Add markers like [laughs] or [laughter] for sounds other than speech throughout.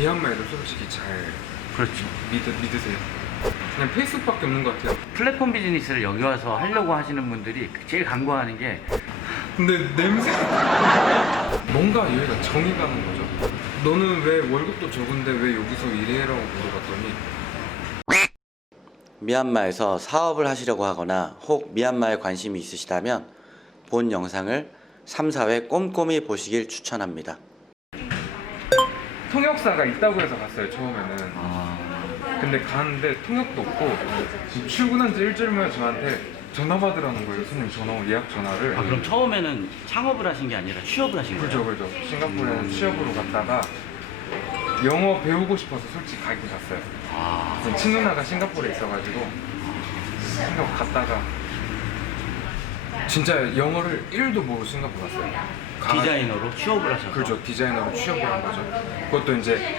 미얀마에도 솔직히 잘 그렇죠. 믿, 믿으세요? 그냥 페이스북밖에 없는 것 같아요. 플랫폼 비즈니스를 여기 와서 하려고 하시는 분들이 제일 간과하는 게 근데 냄새 뭔가 여기가 정이 가는 거죠. 너는 왜 월급도 적은데 왜 여기서 일해라고 물어봤더니 미얀마에서 사업을 하시려고 하거나 혹 미얀마에 관심이 있으시다면 본 영상을 3, 4회 꼼꼼히 보시길 추천합니다. 통역사가 있다고 해서 갔어요 처음에는. 아, 근데 가는데 통역도 없고 출근한 지 일주일 만에 저한테 전화 받으라는 거예요 손님 전화 온 예약 전화를. 아, 그럼 처음에는 창업을 하신 게 아니라 취업을 하신 거예요? 그죠 그죠. 싱가포르에 음. 취업으로 갔다가 영어 배우고 싶어서 솔직히 가긴 갔어요. 아, 친누나가 싱가포르에 있어가지고 싱가포르 갔다가 진짜 영어를 1도 모르고 싱가포르 갔어요. 가- 디자이너로 취업을 하셔서 그렇죠 디자이너로 취업을 한 거죠. 그것도 이제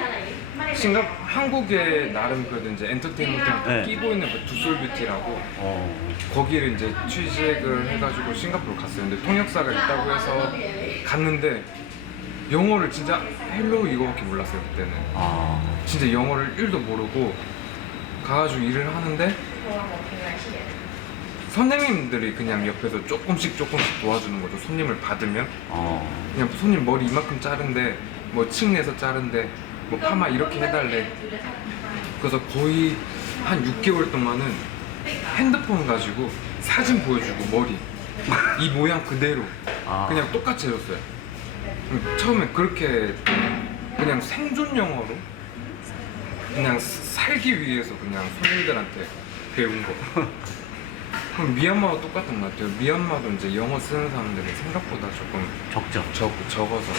싱가 한국에 나름 그래도 이제 엔터테인먼트 네. 끼고 있는 그 두솔 뷰티라고 어, 거기를 이제 취직을 해가지고 싱가포르 갔어요. 근데 통역사가 있다고 해서 갔는데 영어를 진짜 헬로 이거밖에 몰랐어요 그때는. 아, 진짜 영어를 1도 모르고 가가지고 일을 하는데 선생님들이 그냥 옆에서 조금씩 조금씩 도와주는 거죠. 손님을 받으면 어, 그냥 손님 머리 이만큼 자른데 뭐 층 내서 자른데 뭐 파마 이렇게 해달래. 그래서 거의 한 6개월 동안은 핸드폰 가지고 사진 보여주고 머리 이 모양 그대로 아. 그냥 똑같이 해줬어요. 음, 처음에 그렇게 그냥 생존 영어로 그냥 살기 위해서 그냥 손님들한테 배운 거. [laughs] 그럼 미얀마와 똑같은 것 같아요. 미얀마도 이제 영어 쓰는 사람들이 생각보다 조금 적죠. 적, 적어서.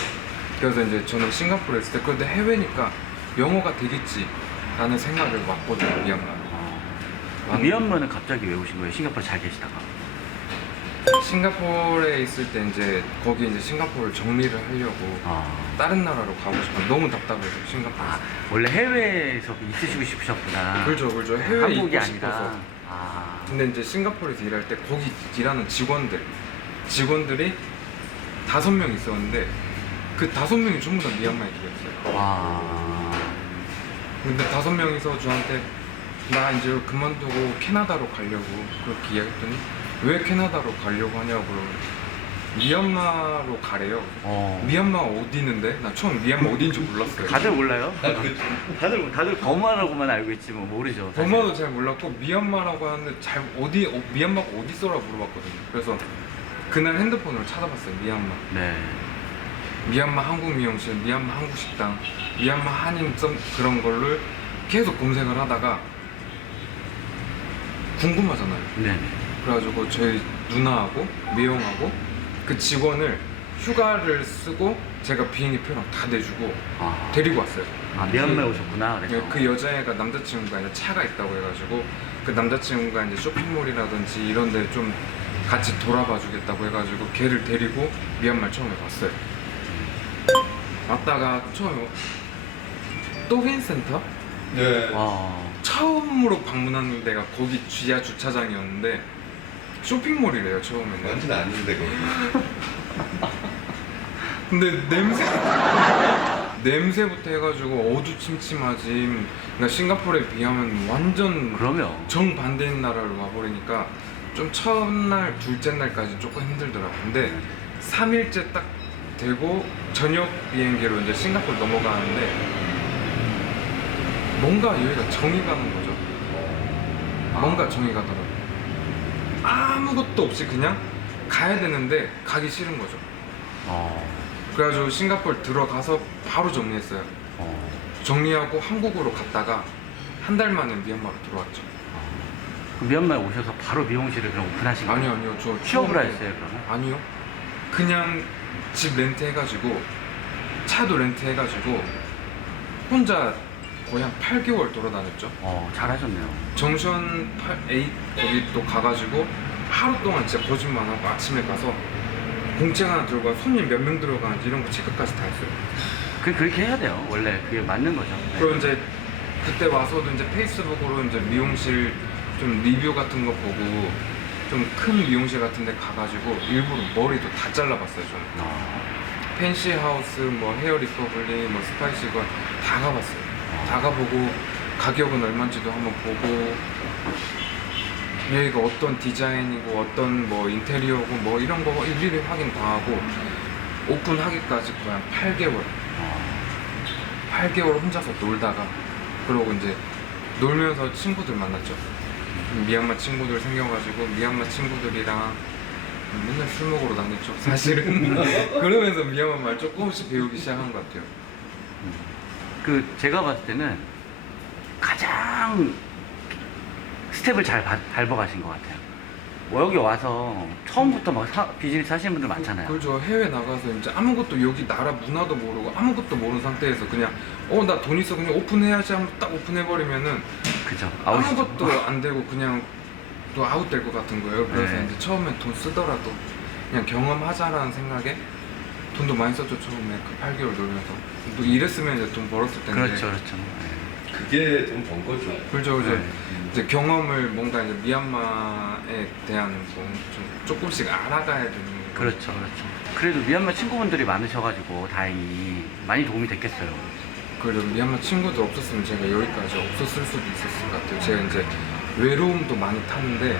그래서 이제 저는 싱가포르에 있을 때 그런데 해외니까 영어가 되겠지 라는 생각을 왔거든요, 미얀마. 어. 미얀마는 갑자기 왜 오신 거예요? 싱가포르 잘 계시다가. 싱가포르에 있을 때 이제 거기 이제 싱가포르를 정리를 하려고 아, 다른 나라로 가고 싶어 너무 답답해서 싱가포르. 아, 원래 해외에서 있으시고 싶으셨구나. 그렇죠, 그렇죠. 해외에 한국이 있고 아니라. 싶어서. 아, 근데 이제 싱가포르에서 일할 때 거기 일하는 직원들 직원들이 다섯 명 있었는데 그 다섯 명이 전부 다 미얀마 애들이었어요. 와, 근데 다섯 명이서 저한테 나 이제 그만두고 캐나다로 가려고 그렇게 이야기했더니 왜 캐나다로 가려고 하냐고 미얀마로 가래요. 어. 미얀마 어디 있는데? 나 처음 미얀마 어디인지 몰랐어요. 다들 몰라요? 다들 다들 버마라고만 알고 있지 뭐 모르죠. 사실. 버마도 잘 몰랐고 미얀마라고 하는데 잘 어디 어, 미얀마가 어디 있어라 물어봤거든요. 그래서 그날 핸드폰으로 찾아봤어요. 미얀마. 네. 미얀마 한국 미용실, 미얀마 한국 식당, 미얀마 한인 점 그런 걸를 계속 검색을 하다가 궁금하잖아요. 네. 그래가지고 저희 누나하고 미용하고 그 직원을 휴가를 쓰고 제가 비행기 표랑 다 내주고 아, 데리고 왔어요. 아 미얀마에 오셨구나. 그래서. 그 여자애가 남자친구가 이제 차가 있다고 해가지고 그 남자친구가 이제 쇼핑몰이라든지 이런 데 좀 같이 돌아봐 주겠다고 해가지고 걔를 데리고 미얀마 처음에 왔어요. 왔다가 처음에 또빈센터? 네. 와. 처음으로 방문하는 데가 거기 지하 주차장이었는데 쇼핑몰이래요 처음에는. 완전 아닌데 거기. [laughs] 근데 냄새 냄새부터 해가지고 어두침침하지. 그러니까 싱가포르에 비하면 완전 그러면. 정반대인 나라를 와버리니까 좀 첫날 둘째 날까지 조금 힘들더라고. 근데 3일째 딱 되고 저녁 비행기로 이제 싱가포르 넘어가는데 뭔가 여기가 정이 가는 거죠. 뭔가 정이 가더라고 아무것도 없이 그냥 가야 되는데 가기 싫은 거죠 어. 그래가지고 싱가포르 들어가서 바로 정리했어요 어. 정리하고 한국으로 갔다가 한 달 만에 미얀마로 들어왔죠 그 미얀마에 오셔서 바로 미용실을 그냥 오픈하신 거예요? 아니요 아니요 저 취업을 처음에- 하셨어요 그러면? 아니요. 그냥 집 렌트 해가지고 차도 렌트 해가지고 혼자 거의 한 8개월 돌아다녔죠. 어 잘하셨네요. 정션 8, 8 거기 또 가가지고 하루 동안 진짜 거짓말하고 아침에 가서 공책 하나 들고 와 손님 몇 명 들어가는지 이런 거 체크까지 다 했어요. 그 그렇게 해야 돼요. 원래 그게 맞는 거죠. 네. 그리고 이제 그때 와서도 이제 페이스북으로 이제 미용실 좀 리뷰 같은 거 보고 좀 큰 미용실 같은 데 가가지고 일부러 머리도 다 잘라봤어요 저는. 어. 펜시 하우스, 뭐 헤어 리퍼블릭, 뭐 스파이시건 다 가봤어요. 다 가보고 가격은 얼마인지도 한번 보고 여기가 어떤 디자인이고 어떤 뭐 인테리어고 뭐 이런 거 일일이 확인 다 하고 오픈하기까지 한 8개월. 8개월 혼자서 놀다가 그러고 이제 놀면서 친구들 만났죠. 미얀마 친구들 생겨가지고 미얀마 친구들이랑 맨날 술 먹으러 다녔죠. 사실은 [laughs] 그러면서 미얀마 말 조금씩 배우기 시작한 것 같아요. 그 제가 봤을 때는 가장 스텝을 잘 밟- 밟아가신 것 같아요. 뭐 여기 와서 처음부터 막 사- 비즈니스 하시는 분들 많잖아요. 그렇죠. 해외 나가서 이제 아무것도 여기 나라 문화도 모르고 아무것도 모르는 상태에서 그냥 어 나 돈 있어 그냥 오픈해야지 하면 딱 오픈해버리면은 그죠? 아웃이죠. 아무것도 안 되고 그냥 또 아웃될 것 같은 거예요. 그래서 네. 이제 처음에 돈 쓰더라도 그냥 경험하자라는 생각에 돈도 많이 썼죠 처음에 그 8개월 놀면서 또 일했으면 이제 돈 벌었을 텐데 그렇죠, 그렇죠. 네. 그게 돈 번 거죠. 그렇죠 그렇죠 네. 이제 경험을 뭔가 이제 미얀마에 대한 뭐좀 조금씩 알아가야 되는 거. 그렇죠, 그렇죠. 그래도 미얀마 친구분들이 많으셔가지고 다행히 많이 도움이 됐겠어요. 그래도 미얀마 친구들 없었으면 제가 여기까지 없었을 수도 있었을 것 같아요 제가 이제 외로움도 많이 타는데 네.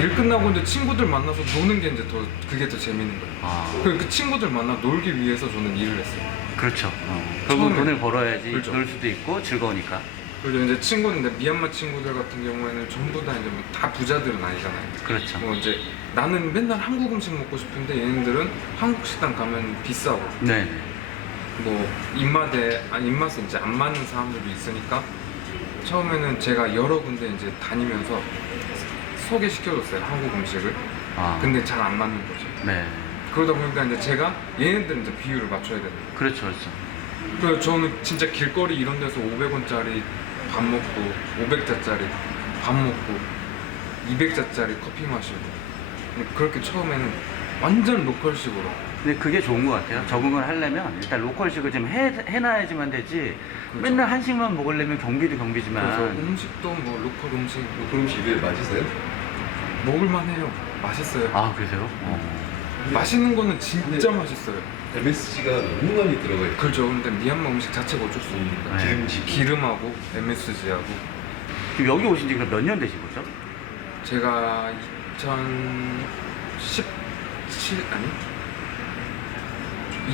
일 끝나고 이제 친구들 만나서 노는 게 이제 더 그게 더 재밌는 거예요 아, 그, 그 친구들 만나 놀기 위해서 저는 일을 했어요. 그렇죠. 어. 결국 처음에- 돈을 벌어야지 그렇죠. 놀 수도 있고 즐거우니까. 그리고 이제 친구인데 미얀마 친구들 같은 경우에는 전부 다 이제 뭐 다 부자들은 아니잖아요. 그렇죠. 뭐 이제 나는 맨날 한국 음식 먹고 싶은데 얘네들은 한국 식당 가면 비싸고 네. 네. 뭐 입맛에 아 입맛에 이제 안 맞는 사람들도 있으니까 처음에는 제가 여러 군데 이제 다니면서 소개시켜줬어요 한국 음식을. 아, 근데 잘 안 맞는 거죠. 네. 그러다 보니까 이제 제가 얘네들은 이제 비율을 맞춰야 되는 거예요. 그렇죠, 그렇죠. 그래서 저는 진짜 길거리 이런 데서 500원짜리 밥 먹고 500자짜리 밥 먹고 200자짜리 커피 마시고 근데 그렇게 처음에는 완전 로컬식으로 근데 그게 좋은 것 같아요. 적응을 하려면 일단 로컬식을 좀 해, 해놔야지만 되지. 그렇죠. 맨날 한식만 먹으려면 경비도 그래서 경비지만. 음식도 뭐 로컬 음식 뭐 그럼 집에 맞으세요? 먹을만 해요 맛있어요 아, 그러세요? 어. 맛있는 거는 진짜 네. 맛있어요 MSG가 너무 많이 들어가 있고 그렇죠 근데 미얀마 음식 자체가 어쩔 수 없으니까 네. 기름지. 기름하고 MSG하고 지금 여기 오신 지 그럼 몇 년 되신 거죠? 제가 2017 아니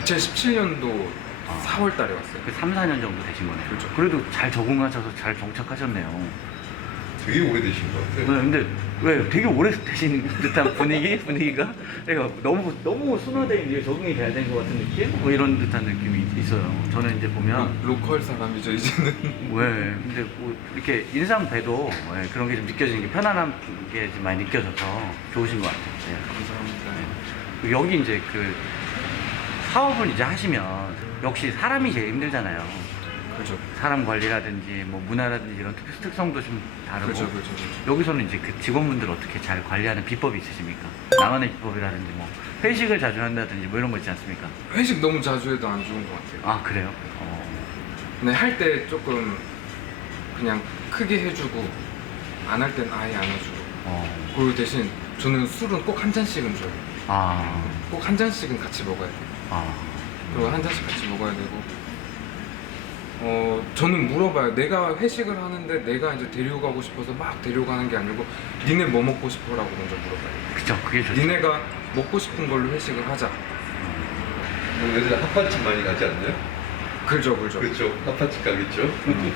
2017년도 아. 4월 달에 왔어요. 그 3, 4년 정도 되신 거네요. 그렇죠. 그래도 잘 적응하셔서 잘 정착하셨네요. 되게 오래되신 것 네, 같아요. 근데 왜 되게 오래 되신 듯한 분위기 [laughs] 분위기가 내가 너무 너무 순화된 이제 적응이 돼야 되는 것 같은 느낌? 뭐 이런 듯한 느낌이 있어요. 저는 이제 보면 로 컬 사람이죠 이제는. [laughs] 왜 근데 뭐 이렇게 인상 봬도 예, 그런 게 좀 느껴지는 게 편안한 게 좀 많이 느껴져서 좋으신 것 같아요. 예. 감사합니다. 그리고 여기 이제 그 사업을 이제 하시면 역시 사람이 제일 힘들잖아요. 그렇죠. 사람 관리라든지 뭐 문화라든지 이런 특- 특성도 좀 다르고 그렇죠. 그렇죠. 그렇죠. 여기서는 이제 그 직원분들 어떻게 잘 관리하는 비법이 있으십니까? 나만의 비법이라든지 뭐 회식을 자주 한다든지 뭐 이런 거 있지 않습니까? 회식 너무 자주 해도 안 좋은 것 같아요. 아 그래요? 어. 근데 할 때 조금 그냥 크게 해주고 안 할 땐 아예 안 해주고. 어. 그리고 대신 저는 술은 꼭 한 잔씩은 줘요. 아. 꼭 한 잔씩은 같이 먹어야 돼요. 아. 그리고 한 잔씩 같이 먹어야 되고 어 저는 물어봐요 내가 회식을 하는데 내가 이제 데려가고 싶어서 막 데려가는 게 아니고 니네 뭐 먹고 싶어라고 먼저 물어봐요 그쵸 그게 좋죠. 니네가 먹고 싶은 걸로 회식을 하자 그럼 요즘 핫팟집 많이 가지 않나요? 그죠 그죠 그렇죠. 핫팟집 가겠죠.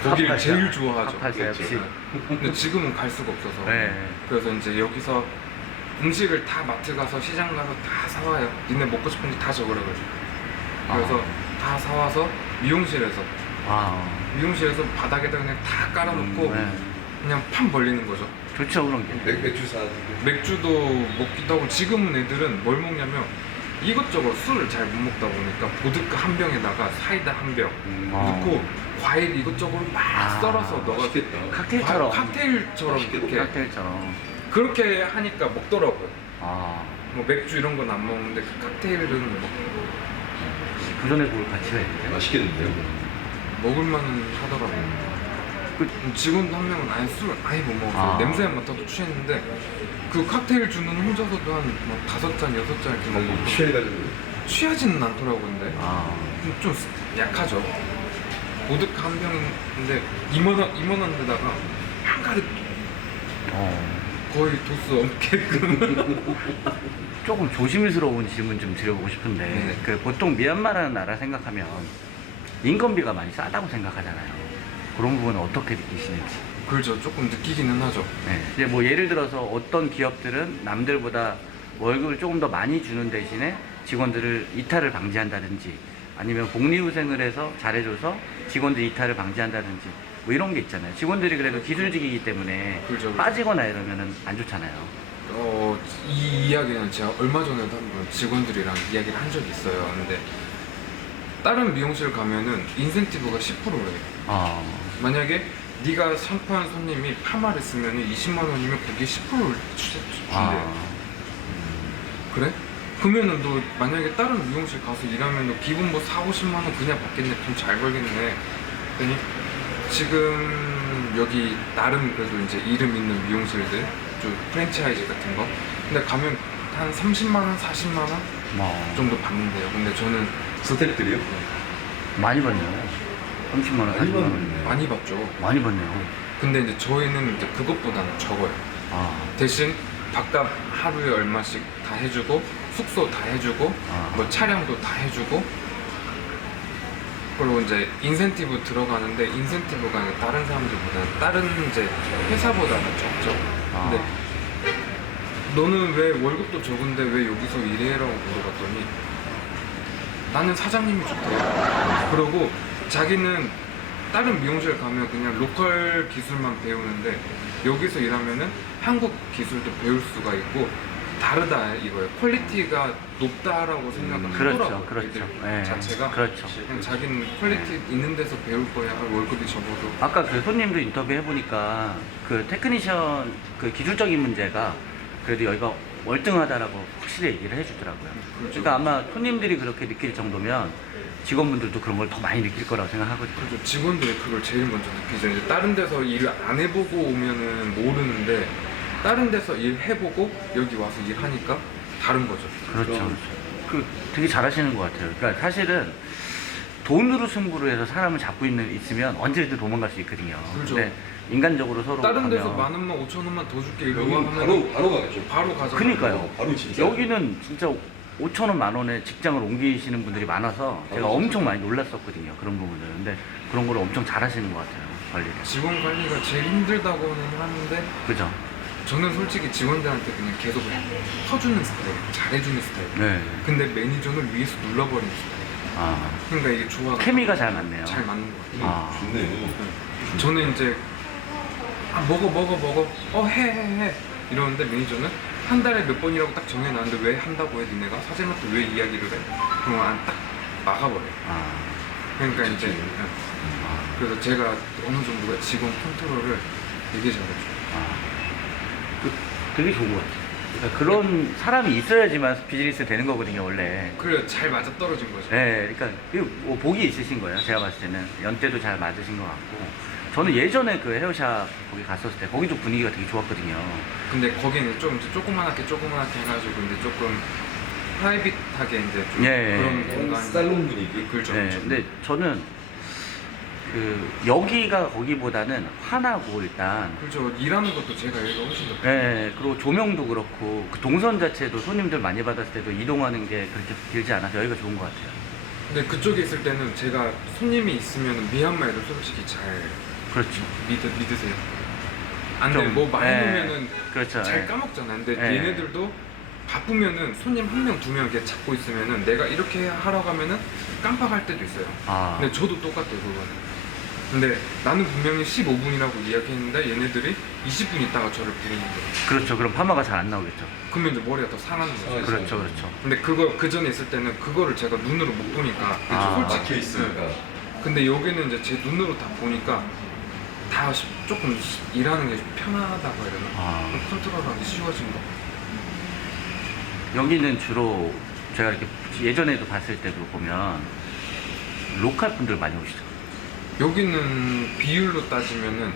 거기를 핫팟이야. 제일 좋아하죠 핫팟이야, 그렇죠. 역시. 근데 지금은 갈 수가 없어서 네. 그래서 이제 여기서 음식을 다 마트 가서 시장 가서 다 사와요 니네 먹고 싶은 게 다 적으라 그래요 그래서 다 사와서 미용실에서 아. 미용실에서 바닥에다 그냥 다 깔아놓고 음, 네. 그냥 판 벌리는 거죠. 좋죠 그런 게. 맥, 맥주 사는 맥주도 먹기도 하고 지금은 애들은 뭘 먹냐면 이것저것 술을 잘 못 먹다 보니까 보드카 한 병에다가 사이다 한 병 음, 넣고 과일 이것저것 막 아, 썰어서 넣어서 맛있겠다. 칵테일처럼. 과- 칵테일처럼. 그렇게 칵테일처럼. 그렇게 하니까 먹더라고요. 아. 뭐 맥주 이런 건 안 먹는데 그 칵테일은 뭐그 전에 그걸 같이 해야 돼요. 맛있겠는데요. 먹을만은 하더라고요. 그- 직원 한 명은 아예 술 아예 못 먹었어요. 아. 냄새만 맡아도 취했는데 그 칵테일 주는 혼자서도 한뭐 다섯 잔 여섯 잔 이렇게 뭐 먹고 취해가지고 취하지는 않더라고 근데 아, 좀 약하죠. 보드카 한 병인데 2만 원 2만 원에다가 한 가득 어. 거의 도수 없게끔 [laughs] 조금 조심스러운 질문 좀 드려보고 싶은데 네. 그 보통 미얀마라는 나라 생각하면 인건비가 많이 싸다고 생각하잖아요. 그런 부분은 어떻게 느끼시는지. 그렇죠. 조금 느끼기는 하죠. 네. 이제 뭐 예를 들어서 어떤 기업들은 남들보다 월급을 조금 더 많이 주는 대신에 직원들을 이탈을 방지한다든지 아니면 복리후생을 해서 잘해줘서 직원들 이탈을 방지한다든지 뭐 이런 게 있잖아요. 직원들이 그래도 기술직이기 때문에 그렇죠. 빠지거나 이러면은 안 좋잖아요. 어, 이 이야기는 제가 얼마 전에도 한번 직원들이랑 이야기를 한 적이 있어요. 근데 다른 미용실 가면은 인센티브가 10%래요. 아, 만약에 네가 샴푸한 손님이 파마를 쓰면 20만 원이면 거기에 10%를 주신대요. 아, 그래? 그러면은 너 만약에 다른 미용실 가서 일하면 너 기본 뭐 4, 50만 원 그냥 받겠네. 돈 잘 벌겠네. 그랬더니 지금 여기 나름 그래도 이제 이름 있는 미용실들 좀 프랜차이즈 같은 거 근데 가면 한 30만 원, 40만 원 뭐 정도 받는데요. 근데 저는 스태프들이요? 많이 받네요. 30만 원, 40만 원. 많이 받죠. 많이 받네요. 근데 이제 저희는 이제 그것보다는 적어요. 아, 대신 밥값 하루에 얼마씩 다 해주고 숙소 다 해주고 아. 뭐 차량도 다 해주고 그리고 이제 인센티브 들어가는데 인센티브가 이제 다른 사람들보다는 다른 이제 회사보다는 적죠. 아. 근데 너는 왜 월급도 적은데 왜 여기서 일해라고 물어봤더니 나는 사장님이 좋대요. 그러고 자기는 다른 미용실 가면 그냥 로컬 기술만 배우는데 여기서 일하면은 한국 기술도 배울 수가 있고 다르다 이거예요. 퀄리티가 높다라고 생각을 음, 그렇죠, 하더라고요. 그렇죠. 예, 자체가 그렇죠. 그냥 자기는 퀄리티 있는 데서 배울 거야. 월급이 적어도 아까 그 손님도 인터뷰 해보니까 그 테크니션 그 기술적인 문제가 그래도 여기가 월등하다라고 확실히 얘기를 해주더라고요. 그렇죠. 그러니까 아마 손님들이 그렇게 느낄 정도면 직원분들도 그런 걸 더 많이 느낄 거라고 생각하거든요. 그렇죠. 직원들이 그걸 제일 먼저 느끼죠. 이제 다른 데서 일을 안 해보고 오면은 모르는데 다른 데서 일 해보고 여기 와서 일하니까 다른 거죠. 그렇죠. 그렇죠. 그 되게 잘하시는 것 같아요. 그러니까 사실은 돈으로 승부를 해서 사람을 잡고 있는 있으면 언제든 도망갈 수 있거든요. 그렇죠. 근데 인간적으로 서로 다른 가면 데서 만 원만 오천 원만 더 줄게 이러고 여기 하면 바로 바로 가겠죠. 바로 가죠. 그니까요. 바로 진짜. 여기는 진짜 5천 원, 만 원에 직장을 옮기시는 분들이 많아서 제가 아, 엄청 많이 놀랐었거든요. 그런 부분을. 근데 그런 걸 엄청 잘하시는 것 같아요. 관리를. 직원 관리가 제일 힘들다고는 하는데 그죠? 저는 솔직히 직원들한테 그냥 계속 퍼주는 스타일, 잘해주는 스타일. 네. 근데 매니저는 위에서 눌러버리는 스타일. 아, 그러니까 이게 좋아. 케미가 잘 맞네요. 잘 맞는 것 같아요. 아. 좋네. 저는 이제 아 먹어 먹어 먹어 어 해 해 해 이러는데 매니저는 한 달에 몇 번이라고 딱 정해놨는데 왜 한다고 해 니네가 사장님한테 왜 이야기를 해 그럼 안딱 막아버려 아, 그러니까 이제 그치. 예. 아, 그래서 제가 어느 정도가 직원 컨트롤을 되게 잘해줘요 아. 그, 되게 좋은 것 같아요. 그러니까 그런 사람이 있어야지만 비즈니스 되는 거거든요, 원래. 그래 잘 맞아 떨어진 거죠 네, 그러니까 이거 뭐 복이 있으신 거예요. 제가 봤을 때는 연대도 잘 맞으신 것 같고. 저는 예전에 그 헤어샵 거기 갔었을 때 거기도 분위기가 되게 좋았거든요. 근데 거기는 좀 이제 조그만하게 조그만하게 해가지고 이제 조금 프라이빗하게 이제 좀 예, 그런 예. 공간 살롱 분위기. 그렇죠 네. 근데 저는 그 여기가 거기보다는 환하고 일단 그렇죠 일하는 것도 제가 여기가 훨씬 더 네, 그리고 조명도 그렇고 그 동선 자체도 손님들 많이 받았을 때도 이동하는 게 그렇게 길지 않아서 여기가 좋은 것 같아요. 근데 그쪽에 있을 때는 제가 손님이 있으면 미얀마에도 솔직히 잘 그렇죠. 믿으, 믿으세요. 안 좀, 돼, 뭐 많이 예, 놓으면은 그렇죠. 잘 예. 까먹잖아. 근데 예. 얘네들도 바쁘면은 손님 한 명, 두 명 이렇게 잡고 있으면은 내가 이렇게 하러 가면은 깜빡할 때도 있어요. 아, 근데 저도 똑같아요, 그거는. 근데 나는 분명히 15분이라고 이야기했는데 얘네들이 20분 있다가 저를 부르는 거예요. 그렇죠. 그럼 파마가 잘 안 나오겠죠. 그러면 이제 머리가 더 상하는 거죠. 아, 그렇죠, 그렇죠. 근데 그거 그 전에 있을 때는 그거를 제가 눈으로 못 보니까 아, 솔직히 막혀 있으니까. 네. 근데 여기는 이제 제 눈으로 다 보니까 다 시- 조금 시- 일하는 게 좀 편하다고 해야 되나? 아. 좀 컨트롤하기 쉬워진 거. 여기는 주로 제가 이렇게 예전에도 봤을 때도 보면 로컬 분들 많이 오시더라고요. 여기는 비율로 따지면은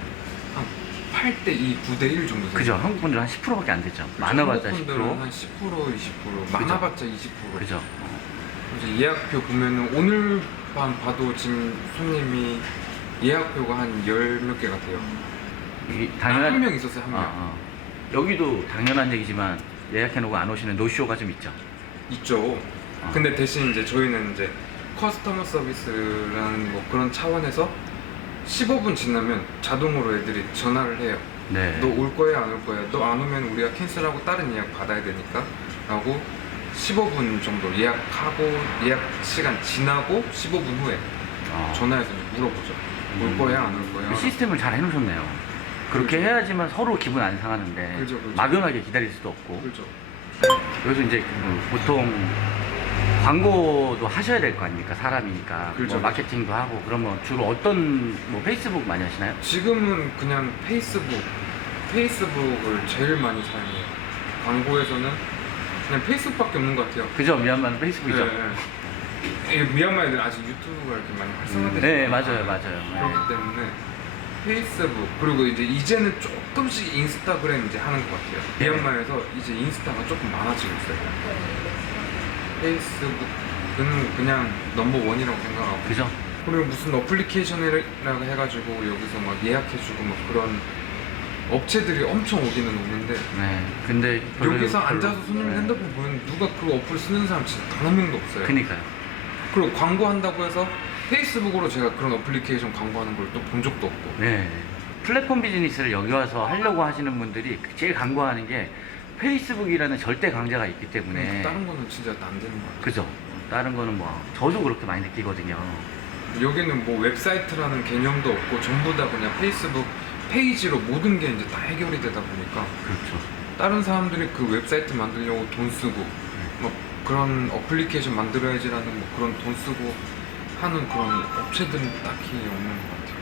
한 8대 2, 9대 1 정도 돼요. 그죠? 한국 분들은 한 10%밖에 안 되죠. 많아봤자 한국 분들은 10%. 한 10%, 20%, 많아봤자 20%. 그죠? 어. 이제 예약표 보면은 오늘 밤 봐도 지금 손님이 예약표가 한 열 몇 개 같아요. 이한명 있었어요 한 명. 아, 아. 여기도 당연한 얘기지만 예약해놓고 안 오시는 노쇼가 좀 있죠. 있죠. 아. 근데 대신 이제 저희는 이제 커스터머 서비스라는 뭐 그런 차원에서 15분 지나면 자동으로 애들이 전화를 해요. 네. 너 올 거야 안 올 거야? 너 안 오면 우리가 캔슬하고 다른 예약 받아야 되니까 라고 15분 정도 예약하고 예약 시간 지나고 15분 후에 아. 전화해서 이제 물어보죠. 올 음. 거야 안 올 거야? 그 시스템을 잘 해놓으셨네요. 그렇게 그렇죠. 해야지만 서로 기분 안 상하는데 그렇죠, 그렇죠. 막연하게 기다릴 수도 없고 그렇죠. 여기서 이제 그 보통 광고도 하셔야 될 거 아닙니까 사람이니까 그렇죠, 뭐 그렇죠. 마케팅도 하고 그러면 주로 어떤 뭐 페이스북 많이 하시나요? 지금은 그냥 페이스북, 페이스북을 제일 많이 사용해요. 광고에서는 그냥 페이스북밖에 없는 것 같아요. 그죠 미얀마는 페이스북이죠. 네. 이 미얀마 애들 아직 유튜브가 이렇게 많이 활성화되지 네 않아요. 맞아요 맞아요. 그렇기 때문에 페이스북 그리고 이제 이제는 조금씩 인스타그램 이제 하는 것 같아요. 네. 미얀마에서 이제 인스타가 조금 많아지고 있어요. 페이스북은 그냥 넘버 원이라고 생각하고 그죠? 그리고 무슨 어플리케이션이라고 해가지고 여기서 막 예약해주고 막 그런 업체들이 엄청 오기는 오는데 네. 근데 별로 여기서 별로- 앉아서 손님 네. 핸드폰 보면 누가 그 어플 쓰는 사람 진짜 단 한 명도 없어요. 그니까요. 그리고 광고한다고 해서 페이스북으로 제가 그런 어플리케이션 광고하는 걸 또 본 적도 없고 네. 플랫폼 비즈니스를 여기 와서 하려고 하시는 분들이 제일 강구하는 게 페이스북이라는 절대 강자가 있기 때문에 다른 거는 진짜 안 되는 것 같아요. 그죠? 다른 거는 뭐 저도 그렇게 많이 느끼거든요. 여기는 뭐 웹사이트라는 개념도 없고 전부 다 그냥 페이스북 페이지로 모든 게 이제 다 해결이 되다 보니까 그렇죠. 다른 사람들이 그 웹사이트 만들려고 돈 쓰고 뭐 그런 어플리케이션 만들어야지라는 뭐 그런 돈 쓰고 하는 그런 업체들은 딱히 없는 것 같아요.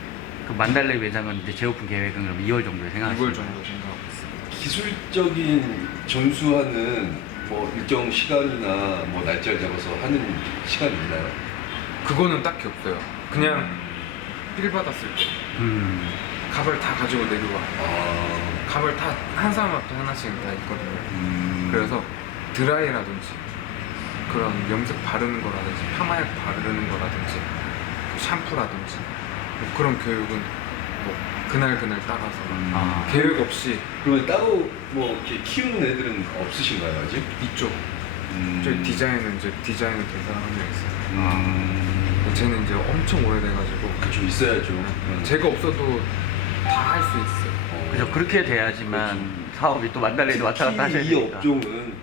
그 만달레 매장은 이제 재오픈 계획은 그럼 2월 정도에 생각하시는 2월 거예요? 정도 생각하고 있어요. 기술적인 전수하는 뭐 일정 시간이나 뭐 날짜를 잡아서 하는 시간이 있나요? 그거는 딱히 없어요. 그냥 필 받았을 때 음. 가발 다 가지고 내려와. 아, 가발 다한 사람 앞에 하나씩 다 있거든요. 음. 그래서 드라이라든지 그런 염색 바르는 거라든지 파마약 바르는 거라든지 샴푸라든지 뭐 그런 교육은 뭐 그날 그날 따라서 아. 계획 없이 그러면 따로 뭐 이렇게 키우는 애들은 없으신가요 아직? 있죠. 음. 저희 디자인은 이제 디자인을 된 사람 한 명 있어요. 음. 쟤는 이제 엄청 오래돼가지고 그렇죠 있어야죠. 음. 제가 없어도 다 할 수 있어요. 어. 그죠. 그렇게 돼야지만 사업이 또 만달레도 왔다 갔다 하셔야 특히 이 되니까. 업종은 음,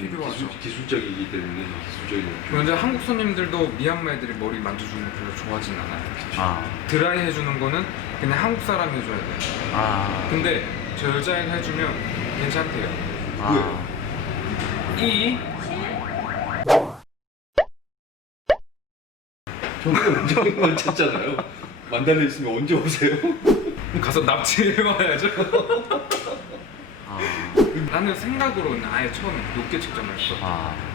필요하죠. 기술, 기술 적이기 때문에 기술적인. 그런데 한국 손님들도 미얀마 애들이 머리 만져주는 거 별로 좋아하진 않아요. 아. 드라이 해주는 거는 그냥 한국 사람 해줘야 돼요. 아. 근데 저 여자애가 해주면 괜찮대요. 아. 이 저는 운전을 찾잖아요. 만달레 있으면 언제 오세요? 가서 납치해 와야죠. [laughs] 아. 나는 생각으로는 아예 처음에 높게 측정을 했어. 아.